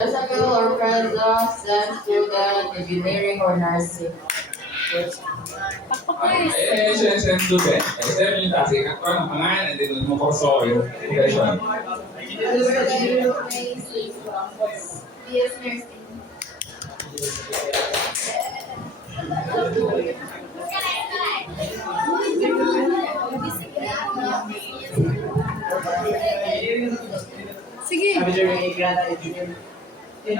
Physical or present student, engineering or nursing. Send student. Send yung kasi kakon ang pangalan and then mo ko so yung profession. BS nursing. Sige.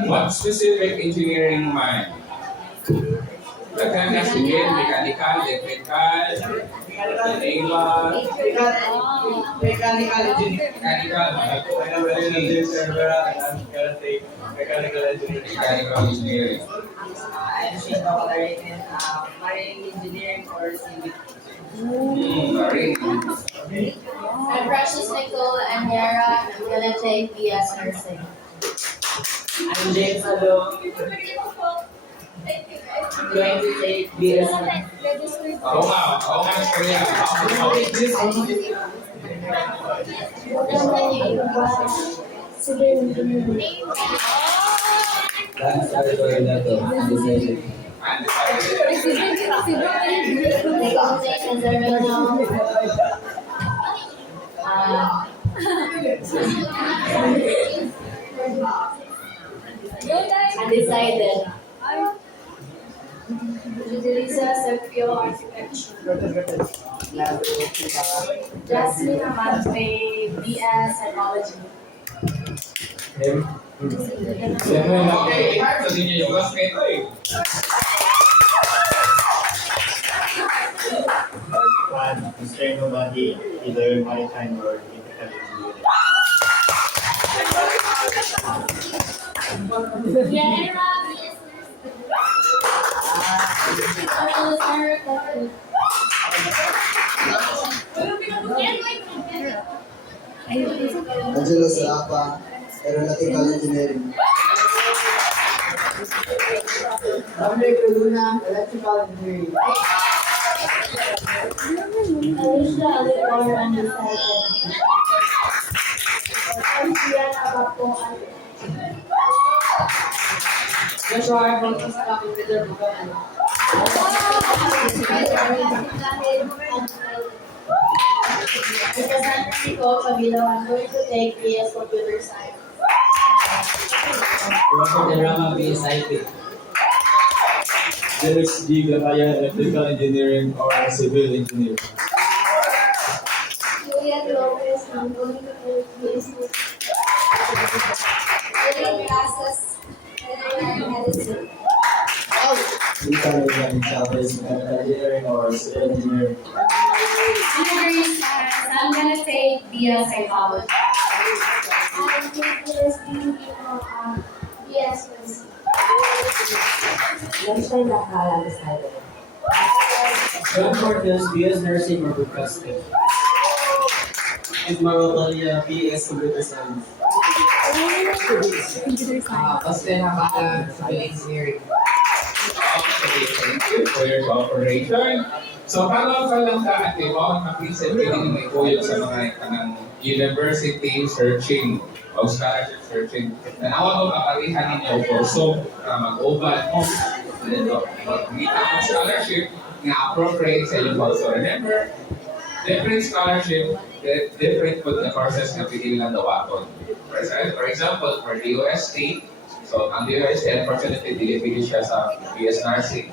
What specific engineering mind? Daghan na civil, mechanical, electrical, naval, Mechanical engineering. mechanical, Mechanical engineering. mechanical engineering. Machine operating, marine engineering or civil. Marine. I'm Precious Nicole and Yara. I'm gonna take BS nursing. I'm James Alo. I'm going to take BS. Ako nga sa kanya. Dance category na to. Undecided. Accounting and terminal. Undecided. Lisa Sergio Architecture. Jasmine Amante, BS Psychology. Okay, so din yung classmate ko eh. One, constrain nobody, either maritime or technical engineering. Angelo Sarapa, Aeronautical Engineering. Dominic Luna, electrical engineering. Alicia Alipor, undecided. Ian Abapo, Joshua Arnold, sa computer program. Representative Nico Pabilo, I'm going to take BS Computer Science. Rama BSIT. Dennis D. Glamaya, electrical engineering or civil engineering. Juliet Lopez, I'm going to take BS Elaine Casas, Medicine. Lisa Regan Chavez, mechanical engineering or civil engineering. I'm gonna take BS Psychology. BS Medicine. Next time nakakala decided. John Cortez, BS Nursing or Broadcasting. Ismael Talia, BS Computer Science. Basta nakakala civil engineering. Okay, thank you for your cooperation. So, paano ka lang ka ate mo ang mag-present ka din may kuyo sa mga kanang university searching o scholarship searching. Nanawa mo kaparihan ninyo also mag-obat mo. Mag-kita mo scholarship na appropriate sa inyong also. Remember, different scholarship, different put the courses na pili lang dawaton. For example, for the UST, so ang UST, unfortunately, dili siya sa BS Nursing.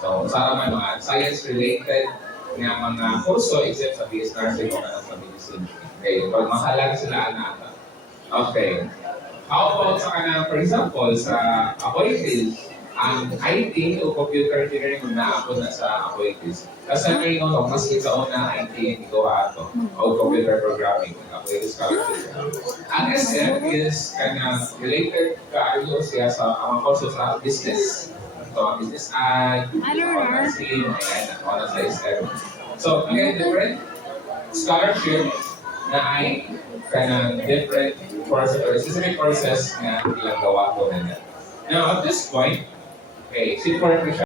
So, sa naman mga science-related nga mga kurso except sa BS Nursing o sa medicine. Okay, pag mahalag sila anak. Okay. How about sa kanang, for example, sa Aboitiz, ang IT o computer engineering na ako na sa Aboitiz. Kasi ngayon, mas sa una IT ang ikaw ato o computer programming. Aboitiz scholarship. Ang SF is kana related kaayo siya sa ang kurso sa business. So, business ad, honesty, and honest SF. So, again, different scholarship na ay kanang different courses or specific courses na ilang gawa ko na. Now, at this point, okay, si